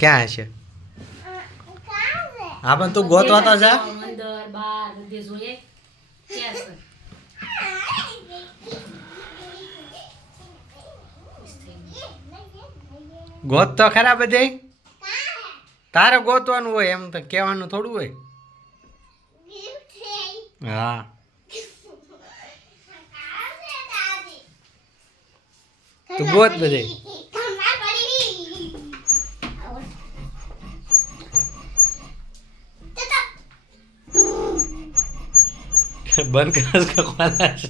ક્યાં હશે? હા પણ તું ગોતવા તો જા. અંદર બાર બધે જોઈએ ક્યાં છે? ગોત તો ખરા બધે. તારે ગોતવાનું હોય એમ તો કહેવાનું થોડું હોય. હા તું ગોત બધે. બંધ કરસ કે ખોલા છે?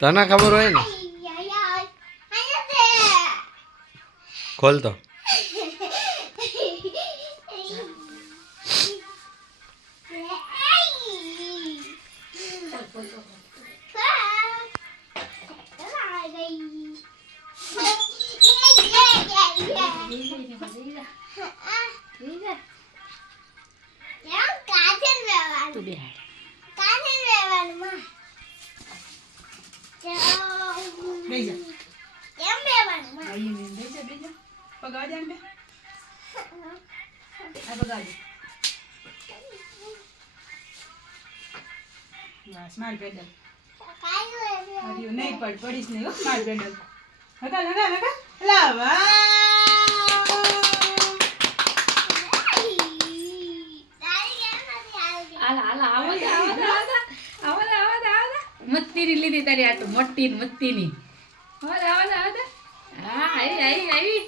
તને ખબર હોય ને. ખોલ તો. स्मार्ट पेडल अरे नहीं पड़ीस नहीं हो स्मार्ट पेडल लगा लगा लगा लावा આલા આલા આવા મત્તીની લીધી તારી આ તો મોટી મત્તીની આવા હા આઈ